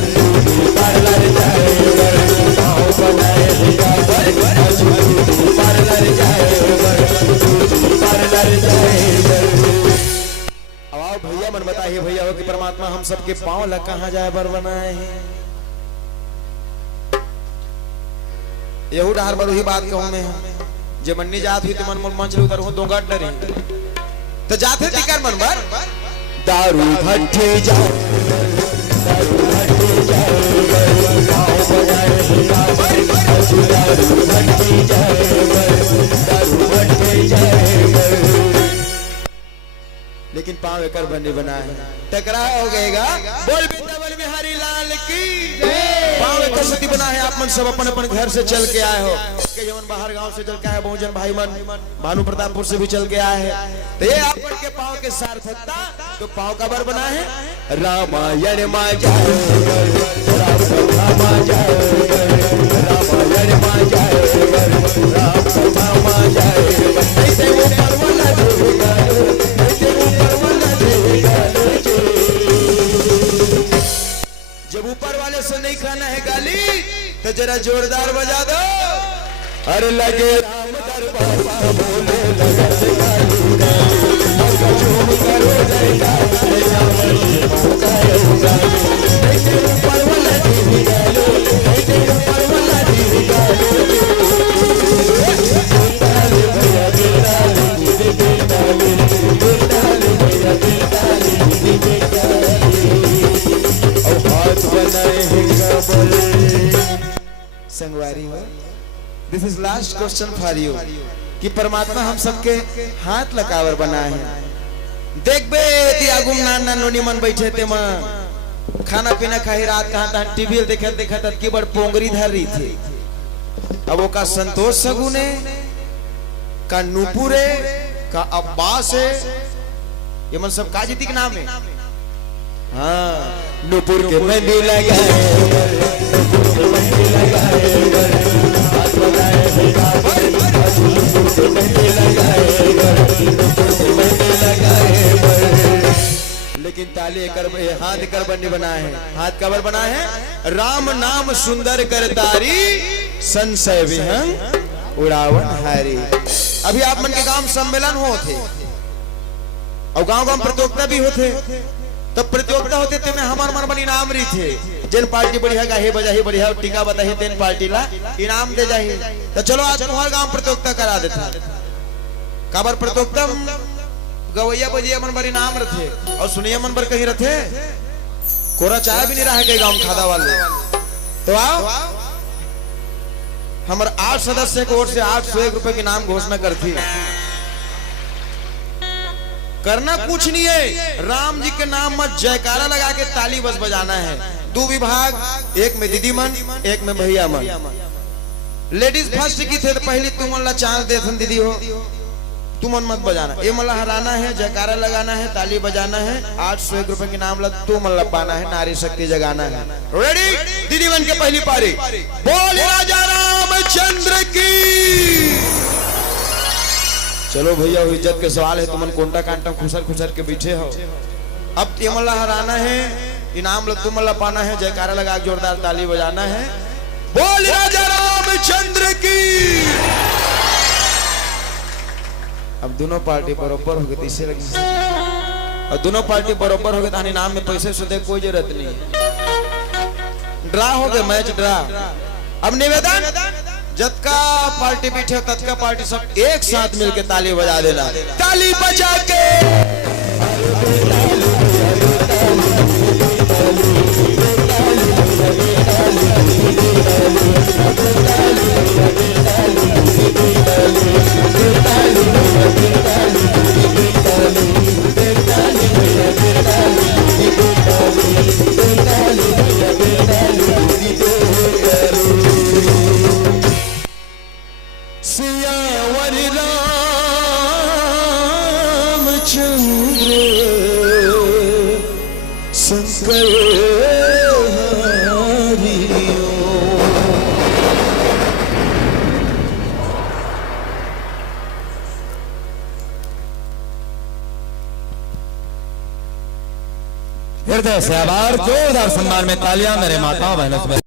ब्यूटी पार्लर जाए पाँव बनाए ब्यूटी पार्लर जाए ब्यूटी पार्लर जाए। अब आओ भैया मन बताइए भैया हो कि परमात्मा हम सबके पाँव लग कहाँ जाए बर बनाए हैं। यहू डहार पर वही बात कहूँ मैं जे मन्नी जात हुई तो मन मन मंच उधर हो दोगा डरे तो जाते टिकर मन बर दारू भट्टी जाए दारू भट्टी जाए पाँव बनाए दारू भट्टी जाए दारू भट्टी जाए। लेकिन पाँव एकर बने बनाए टकराव हो गएगा। बोल वृंदावन में हरि लाल की पाँव एकर सती बना है। आप मन सब अपन अपन घर से चल के आए हो के जवन बाहर गांव से चल के आए बहुजन भाई मन भानु प्रतापपुर से भी चल के आए हैं। तो ये अपन के पाँव के सार्थकता तो पाँव का बर बना है रामायण माँ जाए राम कथा जाए रामायण माँ जाए राम कथा माँ जाए। ऐसे ऊपर वाला देगा ऐसे ऊपर वाला देगा। जब ऊपर वाले से नहीं खाना है गाली तो जरा जोरदार बजा दो। अरे लगे राम दरबार बोले लगत गाली झूम करो जयगा ऐसे ऊपर वाला देगा ऐसे ऊपर वाला देगा। भैया बेटा बेटा बेटा भैया बेटा बेटा और हाथ बनाए हैं काबर। संगवारी हो this is last question for you कि परमात्मा हम सबके हाथ लकावर बनाए हैं। देख बे दिया गुमनान ना नोनी मन बैठे ते मां खाना पीना खाई रात कहां तहां टीवी देखत देखत की बड़ पोंगरी धर रही थी। अब वो का संतोष सगुने का नूपुरे का अब्बास है ये मन सब काजीती के नाम है। हाँ नूपुर के मेहंदी लगाए नूपुर के मेहंदी लगाए हाथ बनाए नूपुर के मेहंदी लगाए नूपुर के मेहंदी ताली हाथ कर बंदी बना है, हाथ कबर बना है। राम नाम सुंदर कर तारी, संशय विहंग उड़ावन हारी। अभी आप मन के गांव सम्मेलन हो थे और गांव गांव प्रतियोगिता भी होते, तब प्रतियोगिता होते थे में हमार मन बन इनाम रही थे। जिन पार्टी बढ़िया गाहे बजाही बढ़िया टीका बताही तेन पार्टी ला इनाम दे जाही। तो चलो आज तुम्हारे गांव प्रतियोगिता करा देता। काबर प्रतियोगिता गवैया बजिया मन बर इनाम रथे और सुनिया मन बर कहीं रथे कोरा चाय भी नहीं रहा कई गांव खादा वाले। तो आओ हमारे 8 सदस्य की ओर से 801 रुपए की नाम घोषणा करती। करना कुछ नहीं है, राम जी के नाम में जयकारा लगा के ताली बस बजाना है। 2 विभाग, एक में दीदी मन, एक में भैया मन। लेडीज फर्स्ट की थे तो पहली तुम ला चांस दे दीदी हो, तुम मत बजाना, ये मला हराना है, जयकारा लगाना है, ताली बजाना है। 801 रुपए के नाम ला तुम मला पाना है, नारी शक्ति जगाना है। रेडी? दीदी मन के पहली पारी। बोल राजा रामचंद्र की। चलो भैया इज्जत के सवाल है, तुमन कोंटा कांटा खुसर खुसर के बैठे हो। अब ये मला हराना है, इनाम ला तुम मला पाना है, जयकारा लगा जोरदार ताली बजाना है। बोल राजा रामचंद्र की। अब दोनों पार्टी बराबर हो गई, तीसरे लगी और दोनों पार्टी बराबर हो गए तो इनाम में पैसे से दे कोई जरूरत नहीं है। ड्रा हो गए, मैच ड्रा। अब निवेदन, जतका पार्टी बैठे हो ततका पार्टी सब एक साथ मिलके ताली बजा देना। ताली बजा के सियावर रामचंद्र शंकर हृदय से आभार, जोरदार सम्मान में तालियां मेरे माताओं बहनों से।